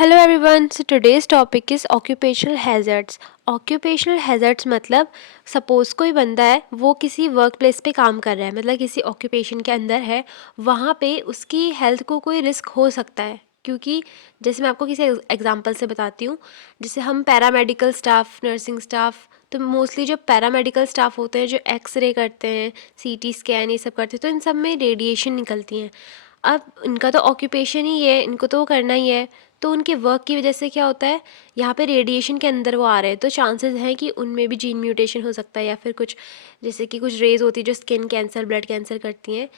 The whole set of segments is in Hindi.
Hello everyone, so today's topic is occupational hazards. Occupational hazards मतलब सपोज़ कोई बंदा है, वो किसी वर्क प्लेस पे काम कर रहा है, मतलब किसी ऑक्यूपेशन के अंदर है, वहाँ पे उसकी हेल्थ को कोई रिस्क हो सकता है। क्योंकि जैसे मैं आपको किसी एग्जांपल से बताती हूँ, जैसे हम पैरामेडिकल स्टाफ, नर्सिंग स्टाफ, तो मोस्टली जो पैरामेडिकल स्टाफ होते हैं, जो एक्सरे करते हैं, सीटी स्कैन ये सब करते हैं, तो इन सब में रेडिएशन निकलती हैं। अब इनका तो ऑक्यूपेशन ही है, इनको तो वो करना ही है, तो उनके वर्क की वजह से क्या होता है, यहाँ पे रेडिएशन के अंदर वो आ रहे हैं, तो चांसेस हैं कि उनमें भी जीन म्यूटेशन हो सकता है, या फिर कुछ जैसे कि कुछ रेज होती है जो स्किन कैंसर, ब्लड कैंसर करती हैं,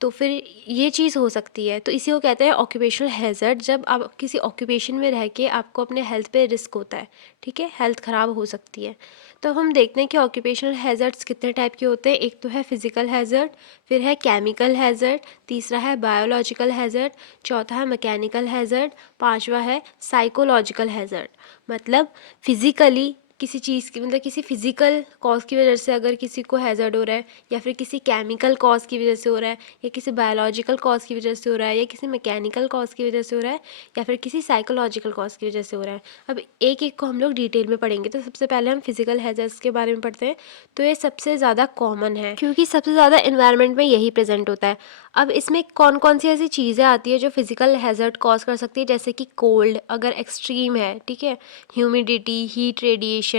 तो फिर ये चीज़ हो सकती है। तो इसी को कहते हैं ऑक्यूपेशनल हैज़र्ड। जब आप किसी ऑक्यूपेशन में रह के आपको अपने हेल्थ पे रिस्क होता है, ठीक है, हेल्थ ख़राब हो सकती है। तो हम देखते हैं कि ऑक्यूपेशनल हैज़र्ड्स कितने टाइप के होते हैं। एक तो है फिज़िकल हैज़र्ड, फिर है केमिकल हैज़र्ड, तीसरा है बायोलॉजिकल हैज़र्ड, चौथा है मैकेनिकल हैज़र्ड, पांचवा है साइकोलॉजिकल हैज़र्ड। मतलब फिज़िकली किसी चीज़ की, मतलब किसी फिज़िकल कॉज की वजह से अगर किसी को हैज़र्ड हो रहा है, या फिर किसी केमिकल कॉज की वजह से हो रहा है, या किसी बायोलॉजिकल कॉज की वजह से हो रहा है, या किसी मैकेनिकल कॉज की वजह से हो रहा है, या फिर किसी साइकोलॉजिकल कॉज की वजह से हो रहा है। अब एक एक को हम लोग डिटेल में पढ़ेंगे। तो सबसे पहले हम फिज़िकल हैज़र्ड्स के बारे में पढ़ते हैं। तो ये सबसे ज़्यादा कॉमन है, क्योंकि सबसे ज़्यादा इन्वायरमेंट में यही प्रेजेंट होता है। अब इसमें कौन कौन सी ऐसी चीज़ें आती है जो फिज़िकल हैज़र्ड कॉज कर सकती है, जैसे कि कोल्ड अगर एक्सट्रीम है, ठीक है, humidity, heat radiation,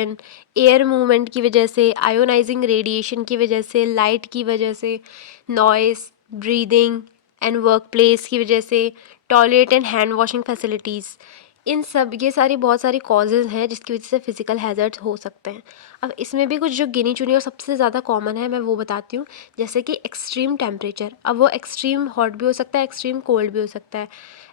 air movement की वजह से, आयोनाइजिंग रेडिएशन की वजह से, लाइट की वजह से, noise, breathing and work place की वजह से, toilet and hand washing facilities, इन सब ये सारी बहुत सारी कॉजेज़ हैं जिसकी वजह से फिज़िकल हैज़र्ड्स हो सकते हैं। अब इसमें भी कुछ जो गिनी चुनी और सबसे ज़्यादा कॉमन है, मैं वो बताती हूँ। जैसे कि एक्सट्रीम टेम्परेचर, अब वो एक्सट्रीम हॉट भी हो सकता है, एक्सट्रीम कोल्ड भी हो सकता है।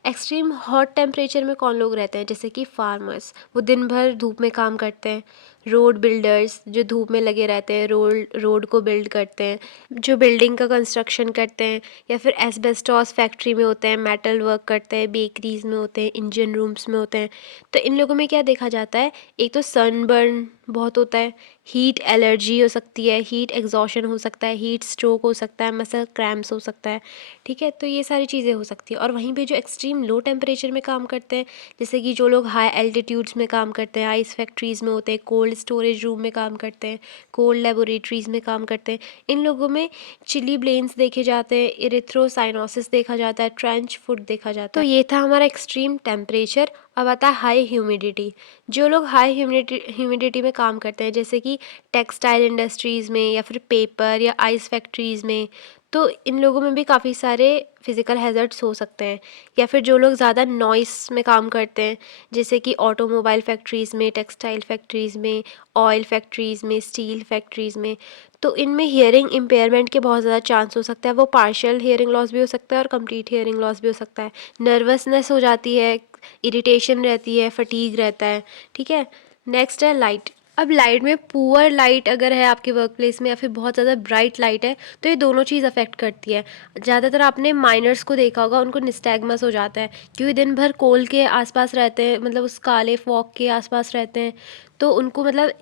एक्सट्रीम हॉट टेम्परेचर में कौन लोग रहते हैं, जैसे कि फार्मर्स, वो दिन भर धूप में काम करते हैं। रोड बिल्डर्स, जो धूप में लगे रहते हैं, रोड को बिल्ड करते हैं, जो बिल्डिंग का कंस्ट्रक्शन करते हैं, या फिर एस्बेस्टॉस फैक्ट्री में होते हैं, मेटल वर्क करते हैं, बेकरीज में होते हैं, इंजन रूम्स में होते हैं। तो इन लोगों में क्या देखा जाता है, एक तो सनबर्न बहुत होता है, हीट एलर्जी हो सकती है, हीट एग्जॉशन हो सकता है, हीट स्ट्रोक हो सकता है, मसल क्रैम्प्स हो सकता है, ठीक है। तो ये सारी चीज़ें हो सकती है। और वहीं पे जो एक्सट्रीम लो टेम्परेचर में काम करते हैं, जैसे कि जो लोग हाई एल्टीट्यूड्स में काम करते हैं, आइस फैक्ट्रीज़ में होते हैं, कोल्ड स्टोरेज रूम में काम करते हैं, कोल्ड लेबोरेटरीज़ में काम करते हैं, इन लोगों में चिली ब्लेन्स देखे जाते हैं, इरिथ्रोसाइनोसिस देखा जाता है, ट्रेंच फुट देखा जाता है। तो ये था हमारा एक्सट्रीम टेम्परेचर। अब आता है हाई ह्यूमिडिटी। जो लोग हाई ह्यूमिडिटी में काम करते हैं, जैसे कि टेक्सटाइल इंडस्ट्रीज़ में, या फिर पेपर या आइस फैक्ट्रीज़ में, तो इन लोगों में भी काफ़ी सारे फिज़िकल हैज़र्ड्स हो सकते हैं। या फिर जो लोग ज़्यादा नॉइस में काम करते हैं, जैसे कि ऑटोमोबाइल फैक्ट्रीज़ में, टेक्सटाइल फैक्ट्रीज़ में, ऑयल फैक्ट्रीज़ में, स्टील फैक्ट्रीज़ में, तो इनमें हियरिंग इम्पेयरमेंट के बहुत ज़्यादा चांस हो सकता है। वो पार्शियल हियरिंग लॉस भी हो सकता है और कंप्लीट हियरिंग लॉस भी हो सकता है। नर्वसनेस हो जाती है, इरिटेशन रहती है, फटीग रहता है, ठीक है। नेक्स्ट है लाइट। अब लाइट में पुअर लाइट अगर है आपके वर्क प्लेस में, या फिर बहुत ज़्यादा ब्राइट लाइट है, तो ये दोनों चीज़ अफेक्ट करती है। ज़्यादातर आपने माइनर्स को देखा होगा, उनको निस्टैग्मस हो जाता है, क्योंकि दिन भर कोल के आसपास रहते हैं, मतलब उस काले फॉग के आसपास रहते हैं, तो उनको मतलब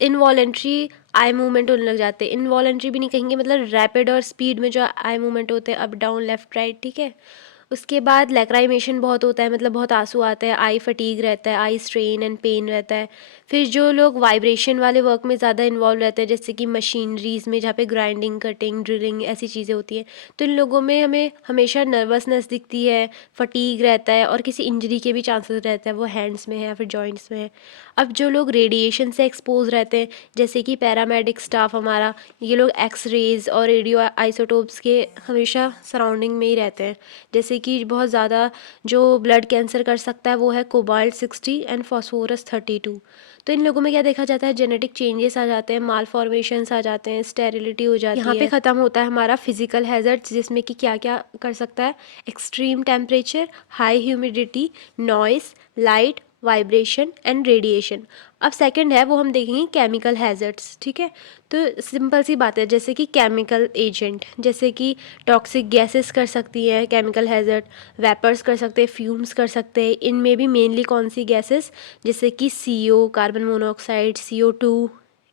इनवॉलेंट्री आई मूवमेंट होने लग जाते हैं। इनवॉलेंट्री भी नहीं कहेंगे, मतलब रैपिड और स्पीड में जो आई मूवमेंट होते हैं, अप डाउन लेफ्ट राइट, ठीक है। उसके बाद लैक्राइमेशन बहुत होता है, मतलब बहुत आंसू आते हैं, आई फटीग रहता है, आई स्ट्रेन एंड पेन रहता है। फिर जो लोग वाइब्रेशन वाले वर्क में ज़्यादा इन्वॉल्व रहते हैं, जैसे कि मशीनरीज़ में जहाँ पे ग्राइंडिंग, कटिंग, ड्रिलिंग ऐसी चीज़ें होती हैं, तो इन लोगों में हमें हमेशा नर्वसनेस दिखती है, फटीग रहता है, और किसी इंजरी के भी चांसेस रहते हैं, वो हैंड्स में है या फिर जॉइंट्स में है। अब जो लोग रेडिएशन से एक्सपोज रहते हैं, जैसे कि पैरामेडिक स्टाफ हमारा, ये लोग एक्स रेज और रेडियो आइसोटोप्स के हमेशा सराउंडिंग में ही रहते हैं। जैसे कि बहुत ज़्यादा जो ब्लड कैंसर कर सकता है वो है कोबाल्ट 60 एंड फॉस्फोरस 32। तो इन लोगों में क्या देखा जाता है, जेनेटिक चेंजेस आ जाते हैं, माल फॉर्मेशंस आ जाते हैं, स्टेरिलिटी हो जाती है। यहाँ पे ख़त्म होता है हमारा फिजिकल हैजर्ड्स, जिसमें कि क्या क्या कर सकता है, extreme temperature, high humidity, noise, light, vibration and radiation. अब सेकंड है वो हम देखेंगे केमिकल हैजर्ड्स, ठीक है। तो सिंपल सी बात है, जैसे कि केमिकल एजेंट, जैसे कि टॉक्सिक गैसेस कर सकती है केमिकल हैजर्ड, वेपर्स कर सकते हैं, फ्यूम्स कर सकते हैं। इनमें भी मेनली कौन सी गैसेस, जैसे कि CO, carbon monoxide, CO2,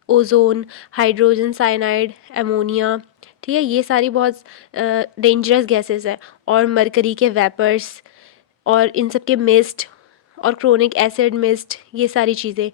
ozone, hydrogen cyanide, ammonia, ठीक है, ये सारी बहुत डेंजरस गैसेस है। और मरकरी के वेपर्स, और इन सब के मिस्ट, और क्रोनिक एसिड मिस्ट, ये सारी चीज़ें।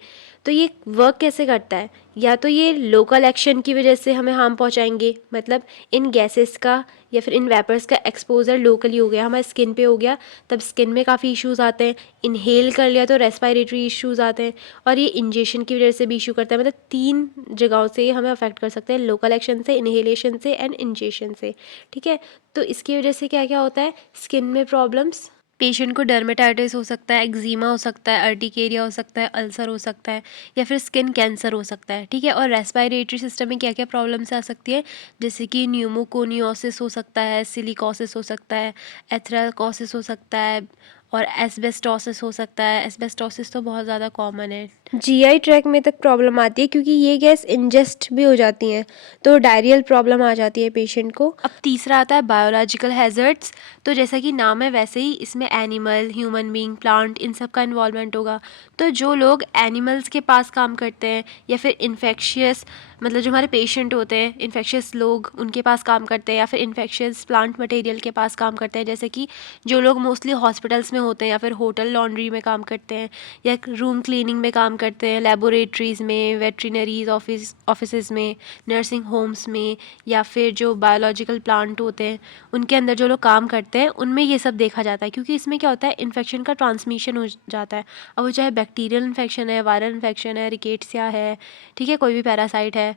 तो ये वर्क कैसे करता है, या तो ये लोकल एक्शन की वजह से हमें हार्म पहुंचाएंगे, मतलब इन गैसेस का या फिर इन वेपर्स का एक्सपोजर लोकली हो गया, हमारे स्किन पे हो गया, तब स्किन में काफ़ी इश्यूज़ आते हैं। इनहेल कर लिया तो रेस्पिरेटरी इश्यूज़ आते हैं, और ये इंजेक्शन की वजह से भी इशू करता है। मतलब 3 जगहों से ये हमें अफेक्ट कर सकते हैं, लोकल एक्शन से, इनहेलेशन से एंड इंजेक्शन से। ठीक है, तो इसकी वजह से क्या क्या होता है, स्किन में प्रॉब्लम्स, पेशेंट को डर्मेटाइटिस हो सकता है, एक्जीमा हो सकता है, अर्टिकेरिया हो सकता है, अल्सर हो सकता है, या फिर स्किन कैंसर हो सकता है। ठीक है, और रेस्पिरेटरी सिस्टम में क्या क्या प्रॉब्लम्स आ सकती है, जैसे कि न्यूमोकोनियोसिस हो सकता है, सिलिकोसिस हो सकता है, एथ्रालकोसिस हो सकता है, और एस्बेस्टोसिस हो सकता है। एस्बेस्टोसिस तो बहुत ज़्यादा कॉमन है। जीआई ट्रैक में तक प्रॉब्लम आती है, क्योंकि ये गैस इंजेस्ट भी हो जाती हैं, तो डायरियल प्रॉब्लम आ जाती है पेशेंट को। अब तीसरा आता है बायोलॉजिकल हैज़र्ड्स। तो जैसा कि नाम है वैसे ही इसमें एनिमल, ह्यूमन बीइंग, प्लांट, इन सब का इन्वॉल्वमेंट होगा। तो जो लोग एनिमल्स के पास काम करते हैं, या फिर इन्फेक्शियस, मतलब जो हमारे पेशेंट होते हैं, इन्फेक्शियस लोग उनके पास काम करते हैं, या फिर इन्फेक्शियस प्लांट मटेरियल के पास काम करते हैं, जैसे कि जो लोग मोस्टली हॉस्पिटल्स में होते हैं, या फिर होटल लॉन्ड्री में काम करते हैं, या रूम क्लीनिंग में काम करते हैं, लेबोरेटरीज़ में, वेटरिनरीज ऑफिसेज में, नर्सिंग होम्स में, या फिर जो बायोलॉजिकल प्लांट होते हैं उनके अंदर जो लोग काम करते हैं, उनमें ये सब देखा जाता है। क्योंकि इसमें क्या होता है, इन्फेक्शन का ट्रांसमिशन हो जाता है। अब वो चाहे बैक्टीरियल इन्फेक्शन है, वायरल इन्फेक्शन है, रिकेट्सिया है, ठीक है, कोई भी पैरासाइट है।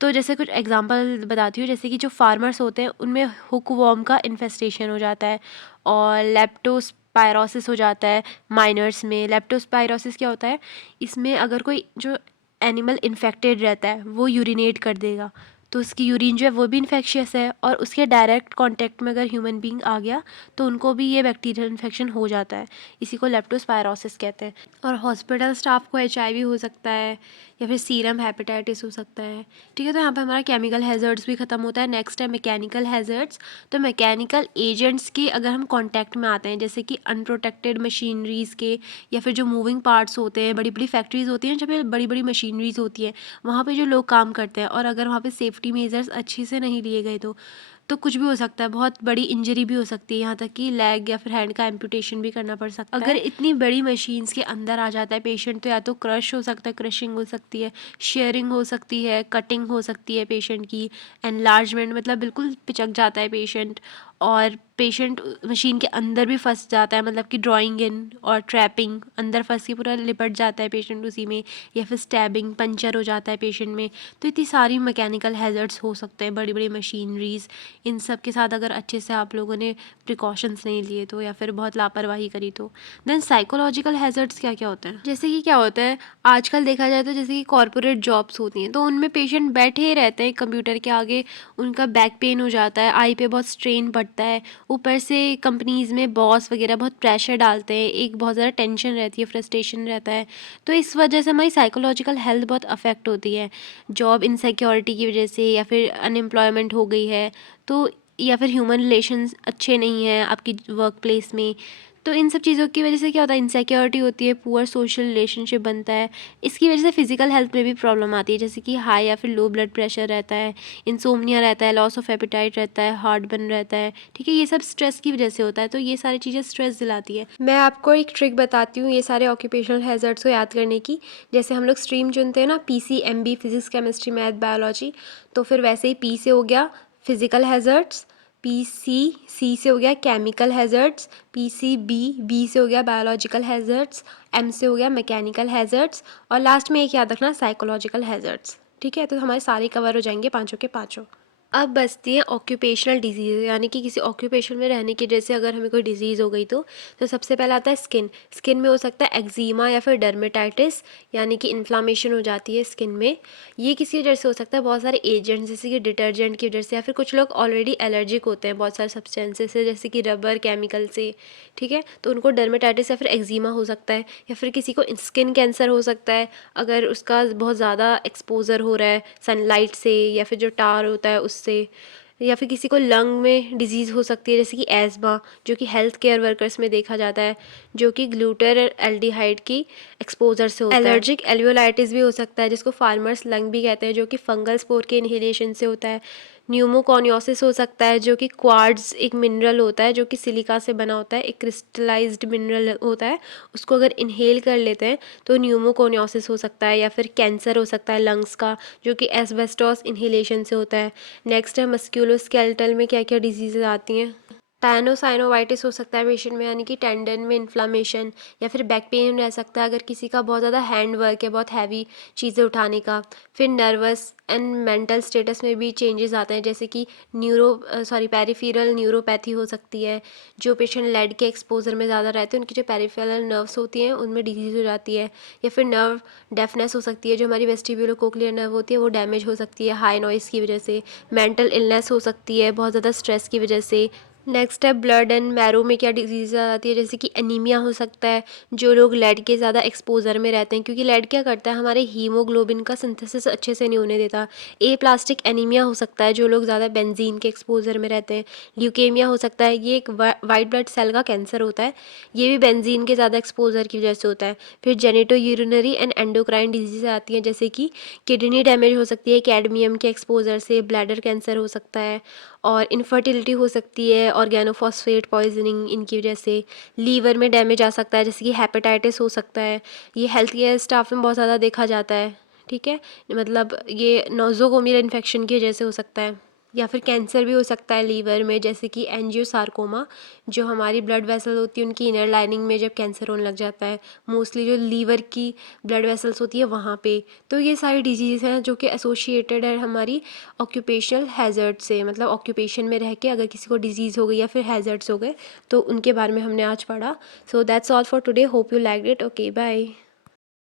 तो जैसे कुछ एग्जांपल बताती हूँ, जैसे कि जो फार्मर्स होते हैं उनमें हुकवॉर्म का इन्फेस्टेशन हो जाता है, और लेप्टोस्पायरोसिस हो जाता है माइनर्स में। लेप्टोस्पायरोसिस क्या होता है, इसमें अगर कोई जो एनिमल इन्फेक्टेड रहता है वो यूरिनेट कर देगा, तो उसकी यूरिन जो है वो भी इन्फेक्शियस है, और उसके डायरेक्ट कांटेक्ट में अगर ह्यूमन बीइंग आ गया तो उनको भी ये बैक्टीरियल इन्फेक्शन हो जाता है। इसी को लेप्टोस्पायरोसिस कहते हैं। और हॉस्पिटल स्टाफ को एचआईवी हो सकता है, या फिर सीरम हेपेटाइटिस हो सकता है। ठीक है, तो यहाँ पे हमारा केमिकल हैज़र्ड्स भी ख़त्म होता है। नेक्स्ट है मैकेनिकल हैज़र्ड्स। तो मैकेनिकल एजेंट्स के अगर हम कांटेक्ट में आते हैं, जैसे कि अनप्रोटेक्टेड मशीनरीज़ के, या फिर जो मूविंग पार्ट्स होते हैं, बड़ी बड़ी फैक्ट्रीज़ होती हैं जहाँ पे बड़ी बड़ी मशीनरीज़ होती हैं, वहाँ पे जो लोग काम करते हैं, और अगर वहाँ पे सेफ्टी मेजर्स अच्छे से नहीं लिए गए तो कुछ भी हो सकता है, बहुत बड़ी इंजरी भी हो सकती है, यहाँ तक कि लेग या फिर हैंड का एम्पुटेशन भी करना पड़ सकता है। अगर इतनी बड़ी मशीन्स के अंदर आ जाता है पेशेंट, तो या तो क्रश हो सकता है, क्रशिंग हो सकती है, शेयरिंग हो सकती है, कटिंग हो सकती है पेशेंट की, एनलार्जमेंट मतलब बिल्कुल पिचक जाता है पेशेंट, और पेशेंट मशीन के अंदर भी फंस जाता है, मतलब कि ड्राइंग इन और ट्रैपिंग, अंदर फंस के पूरा लिपट जाता है पेशेंट उसी में, या फिर स्टैबिंग, पंचर हो जाता है पेशेंट में। तो इतनी सारी मैकेनिकल हैज़र्ड्स हो सकते हैं, बड़ी बड़ी मशीनरीज़। इन सब के साथ अगर अच्छे से आप लोगों ने प्रिकॉशंस नहीं लिए तो, या फिर बहुत लापरवाही करी तो। देन साइकोलॉजिकल हैज़र्ड्स क्या क्या होते हैं, जैसे कि क्या होता है आजकल देखा जाए तो, जैसे कि कॉर्पोरेट जॉब्स होती हैं तो उनमें पेशेंट बैठे ही रहते हैं कंप्यूटर के आगे, उनका बैक पेन हो जाता है, आई पे बहुत स्ट्रेन पड़ता है, ऊपर से कंपनीज़ में बॉस वगैरह बहुत प्रेशर डालते हैं, एक बहुत ज़्यादा टेंशन रहती है, फ्रस्ट्रेशन रहता है। तो इस वजह से हमारी साइकोलॉजिकल हेल्थ बहुत अफेक्ट होती है, जॉब इनसिक्योरिटी की वजह से, या फिर अनएम्प्लॉयमेंट हो गई है तो, या फिर ह्यूमन रिलेशंस अच्छे नहीं हैं आपकी वर्क प्लेस में। तो इन सब चीज़ों की वजह से क्या होता है, इनसिक्योरिटी होती है, पुअर सोशल रिलेशनशिप बनता है। इसकी वजह से फिजिकल हेल्थ में भी प्रॉब्लम आती है, जैसे कि हाई या फिर लो ब्लड प्रेशर रहता है, इंसोम्निया रहता है, लॉस ऑफ एपेटाइट रहता है, हार्ट बर्न रहता है। ठीक है, ये सब स्ट्रेस की वजह से होता है, तो ये सारी चीज़ें स्ट्रेस दिलाती है। मैं आपको एक ट्रिक बताती हूँ ये सारे ऑक्यूपेशनल हैज़र्ड्स को याद करने की। जैसे हम लोग स्ट्रीम चुनते हैं ना, PCMB, physics chemistry math biology, तो फिर वैसे ही P से हो गया फिजिकल हैज़र्ड्स, सी से हो गया केमिकल हैज़र्ड्स, बी से हो गया बायोलॉजिकल हैज़र्ड्स, M से हो गया मैकेनिकल हैज़र्ड्स, और लास्ट में एक याद रखना साइकोलॉजिकल हैज़र्ड्स। ठीक है, तो हमारे सारे कवर हो जाएंगे पाँचों के पाँचों। अब बचती है ऑक्यूपेशनल डिजीज़, यानी कि किसी ऑक्यूपेशन में रहने की वजह से अगर हमें कोई डिजीज़ हो गई तो सबसे पहला आता है स्किन में हो सकता है एक्जीमा या फिर डर्मेटाइटिस, यानी कि इन्फ्लामेशन हो जाती है स्किन में। ये किसी वजह से हो सकता है, बहुत सारे एजेंट्स जैसे कि डिटर्जेंट की वजह से, या फिर कुछ लोग ऑलरेडी एलर्जिक होते हैं बहुत सारे सब्सटेंसेस से, जैसे कि रबर, केमिकल से। ठीक है, तो उनको डर्मेटाइटिस या फिर एक्जीमा हो सकता है, या फिर किसी को स्किन कैंसर हो सकता है अगर उसका बहुत ज़्यादा एक्सपोजर हो रहा है सनलाइट से, या फिर जो टार होता है उससे, या फिर किसी को लंग में डिजीज़ हो सकती है, जैसे कि एस्मा, जो कि हेल्थ केयर वर्कर्स में देखा जाता है, जो कि ग्लूटर एल्डिहाइड की एक्सपोजर से होता है। एलर्जिक एल्वियोलाइटिस भी हो सकता है, जिसको फार्मर्स लंग भी कहते हैं, जो कि फंगल स्पोर के इनहेलेशन से होता है, न्यूमोकॉनियोसिस हो सकता है, जो कि क्वार्ट्ज एक मिनरल होता है जो कि सिलिका से बना होता है, एक क्रिस्टलाइज्ड मिनरल होता है, उसको अगर इनहेल कर लेते हैं तो न्यूमोकॉनियोसिस हो सकता है। या फिर कैंसर हो सकता है लंग्स का, जो कि एस्बेस्टोस इनहेलेशन से होता है। नेक्स्ट है मस्क्यूलोस्केलेटल में क्या क्या डिजीजेज आती हैं। टायनोसाइनोवाइटिस हो सकता है पेशेंट में, यानी कि टेंडन में इन्फ्लामेशन, या फिर बैक पेन रह सकता है अगर किसी का बहुत ज़्यादा हैंड वर्क है, बहुत हैवी चीज़ें उठाने का। फिर नर्वस एंड मेंटल स्टेटस में भी चेंजेस आते हैं, जैसे कि पेरिफेरल न्यूरोपैथी हो सकती है। जो पेशेंट लेड के एक्सपोजर में ज़्यादा रहते हैं उनकी जो पेरिफेरल नर्व्स होती हैं उनमें डिजीज़ हो जाती है। या फिर नर्व डेफनेस हो सकती है, जो हमारी वेस्टिब्यूलो कोक्लियर नर्व होती है वो डैमेज हो सकती है हाई नॉइज़ की वजह से। मेंटल इलनेस हो सकती है बहुत ज़्यादा स्ट्रेस की वजह से। नेक्स्ट है ब्लड एंड मैरो में क्या डिजीज़ आ जाती है, जैसे कि एनीमिया हो सकता है, जो लोग लेड के ज़्यादा एक्सपोजर में रहते हैं, क्योंकि लेड क्या करता है हमारे हीमोग्लोबिन का सिंथेसिस अच्छे से नहीं होने देता। ए प्लास्टिक एनीमिया हो सकता है जो लोग ज़्यादा बेंजीन के एक्सपोजर में रहते हैं। ल्यूकेमिया हो सकता है, ये एक वाइट ब्लड सेल का कैंसर होता है, ये भी बेंजीन के ज़्यादा एक्सपोजर की वजह से होता है। फिर genito urinary and endocrine disease आती हैं, जैसे कि किडनी डैमेज हो सकती है कैडमियम के एक्सपोजर से, ब्लैडर कैंसर हो सकता है, और इनफर्टिलिटी हो सकती है ऑर्गेनोफॉस्फेट पॉइजनिंग इनकी वजह से। लीवर में डैमेज आ सकता है, जैसे कि हेपेटाइटिस हो सकता है, ये हेल्थ केयर स्टाफ में बहुत ज़्यादा देखा जाता है। ठीक है, मतलब ये नोज़ोकोमियल इन्फेक्शन की वजह से हो सकता है। या फिर कैंसर भी हो सकता है लीवर में, जैसे कि एंजियोसार्कोमा, जो हमारी ब्लड वेसल होती है उनकी इनर लाइनिंग में जब कैंसर होने लग जाता है, मोस्टली जो लीवर की ब्लड वेसल्स होती है वहाँ पे। तो ये सारी डिजीज़ हैं जो कि एसोसिएटेड है हमारी ऑक्यूपेशनल हैज़र्ड से, मतलब ऑक्यूपेशन में रह के अगर किसी को डिजीज़ हो गई या फिर हैज़र्ड्स हो गए तो उनके बारे में हमने आज पढ़ा। So that's all for today, hope you liked it. Okay, bye.